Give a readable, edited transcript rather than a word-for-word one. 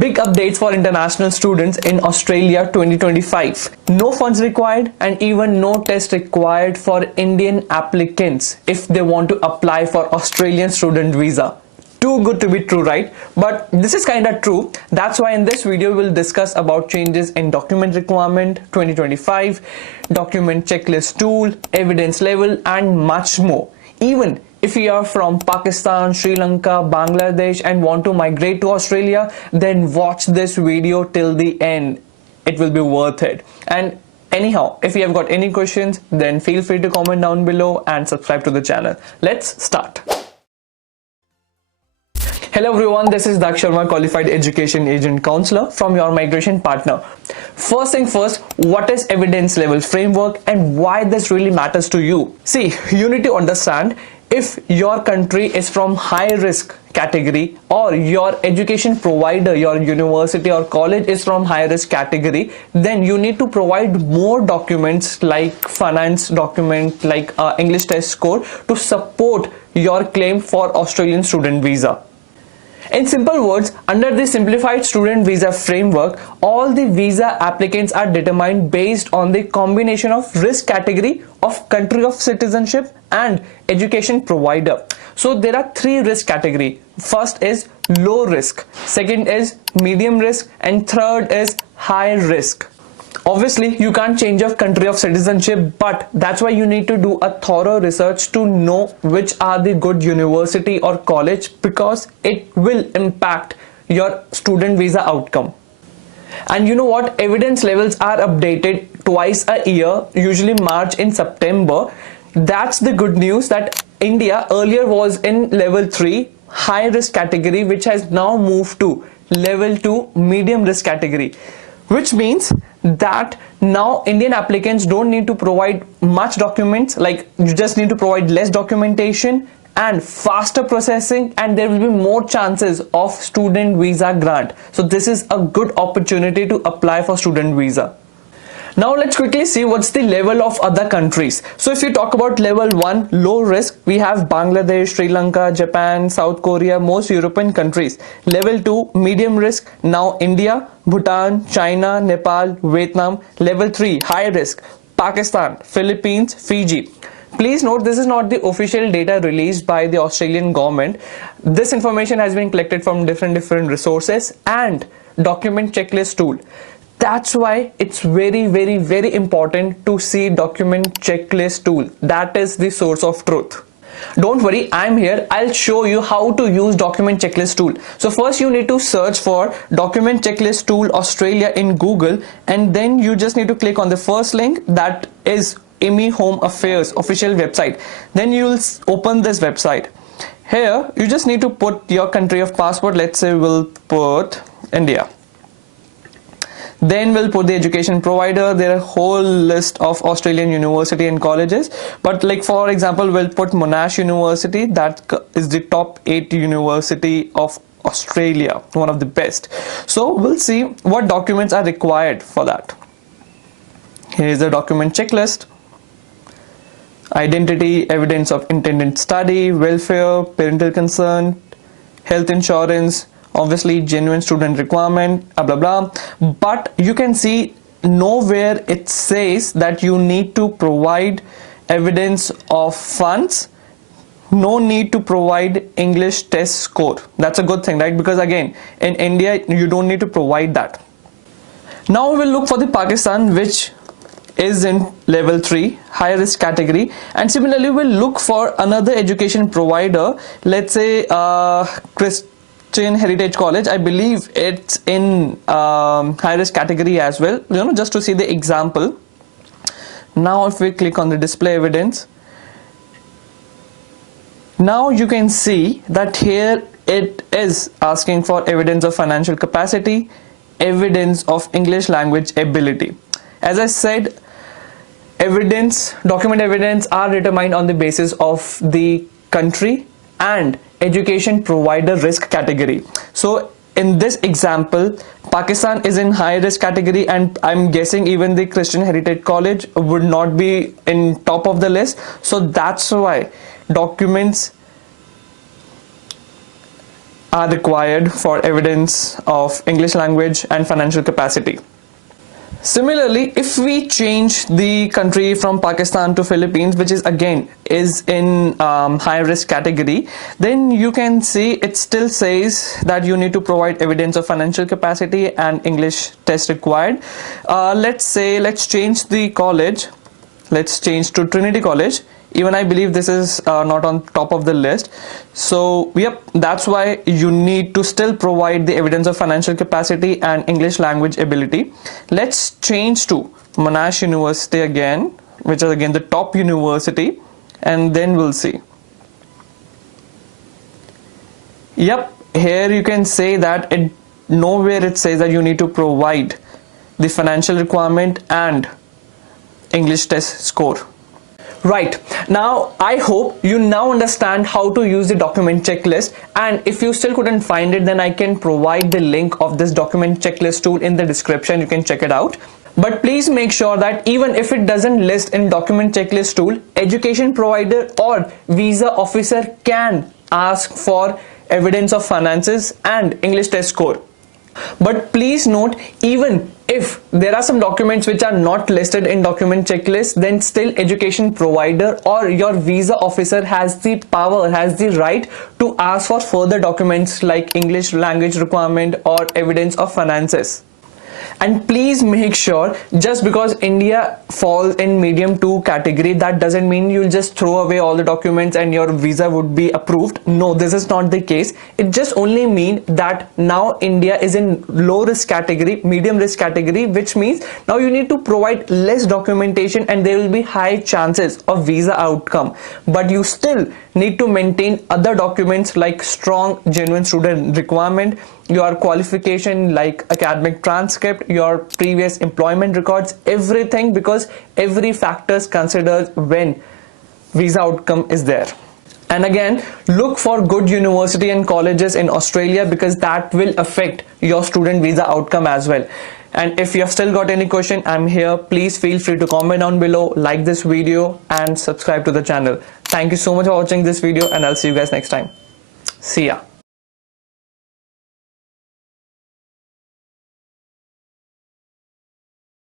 Big updates for international students in Australia 2025. No funds required and even no test required for Indian applicants if they want to apply for Australian student visa. Too good to be true, right? But this is kind of true. That's why in this video we'll discuss about changes in document requirement 2025, document checklist tool, evidence level and much more. Even if you are from Pakistan, Sri Lanka, Bangladesh and want to migrate to Australia, then watch this video till the end. It will be worth it. And anyhow, if you have got any questions, then feel free to comment down below and subscribe to the channel. Let's start. Hello everyone, this is Daksh Sharma, Qualified Education Agent Counselor from your migration partner. First thing first, what is evidence level framework and why this really matters to you? See, you need to understand if your country is from high risk category or your education provider, your university or college is from high risk category, then you need to provide more documents like finance document, like English test score to support your claim for Australian student visa. In simple words, under the simplified student visa framework, all the visa applicants are determined based on the combination of risk category of country of citizenship and education provider. So there are three risk category. First is low risk, second is medium risk and third is high risk. Obviously, you can't change your country of citizenship, but that's why you need to do a thorough research to know which are the good university or college because it will impact your student visa outcome. And you know what? Evidence levels are updated twice a year, usually March and September. That's the good news that India earlier was in level 3 high risk category, which has now moved to level 2 medium risk category, which means that now Indian applicants don't need to provide much documents, like you just need to provide less documentation and faster processing, and there will be more chances of student visa grant. So this is a good opportunity to apply for student visa. Now let's quickly see what's the level of other countries. So if you talk about level 1 low risk, we have Bangladesh, Sri Lanka, Japan, South Korea, most European countries. Level 2 medium risk, now India, Bhutan, China, Nepal, Vietnam. Level 3 high risk, Pakistan, Philippines, Fiji. Please note, this is not the official data released by the Australian government. This information has been collected from different resources and document checklist tool. That's why it's very important to see document checklist tool. That is the source of truth. Don't worry, I'm here. I'll show you how to use document checklist tool. So first you need to search for document checklist tool Australia in Google, and then you just need to click on the first link, that is ME Home Affairs official website. Then you'll open this website. Here you just need to put your country of passport. Let's say we'll put India. Then we'll put the education provider. There are a whole list of Australian university and colleges, but like for example we'll put Monash University. That is the top 8 university of Australia, one of the best. So we'll see what documents are required for that. Here is the document checklist: identity, evidence of intended study, welfare, parental consent, health insurance, obviously genuine student requirement, blah blah. But you can see nowhere it says that you need to provide evidence of funds, no need to provide English test score. That's a good thing, right? Because again, in India you don't need to provide that. Now we'll look for the Pakistan, which is in level 3 high risk category, and similarly we'll look for another education provider. Let's say Christian Heritage College. I believe it's in high risk category as well, just to see the example. Now if we click on the display evidence, now you can see that here it is asking for evidence of financial capacity, evidence of English language ability. As I said, document evidence are determined on the basis of the country and education provider risk category. So in this example, Pakistan is in high risk category, and I'm guessing even the Christian Heritage College would not be in top of the list. So that's why documents are required for evidence of English language and financial capacity. Similarly, if we change the country from Pakistan to Philippines, which is in high risk category, then you can see it still says that you need to provide evidence of financial capacity and English test required. Let's change the college. Let's change to Trinity College. Even I believe this is not on top of the list. So yep, that's why you need to still provide the evidence of financial capacity and English language ability. Let's change to Monash University again, which is again the top university, and then we'll see. Yep, here you can say that nowhere it says that you need to provide the financial requirement and English test score. Right, now I hope you now understand how to use the document checklist, and if you still couldn't find it, then I can provide the link of this document checklist tool in the description. You can check it out. But please make sure that even if it doesn't list in document checklist tool, education provider or visa officer can ask for evidence of finances and English test score. But please note, even if there are some documents which are not listed in document checklist, then still education provider or your visa officer has the power, has the right to ask for further documents like English language requirement or evidence of finances. And please make sure, just because India falls in medium 2 category, that doesn't mean you'll just throw away all the documents and your visa would be approved. No, this is not the case. It just only means that now India is in low risk category, medium risk category, which means now you need to provide less documentation and there will be high chances of visa outcome. But you still need to maintain other documents like strong genuine student requirement, your qualification like academic transcript, your previous employment records, everything, because every factor is considered when visa outcome is there. And again, look for good university and colleges in Australia, because that will affect your student visa outcome as well. And if you have still got any question, I'm here. Please feel free to comment down below, like this video and subscribe to the channel. Thank you so much for watching this video, and I'll see you guys next time. See ya.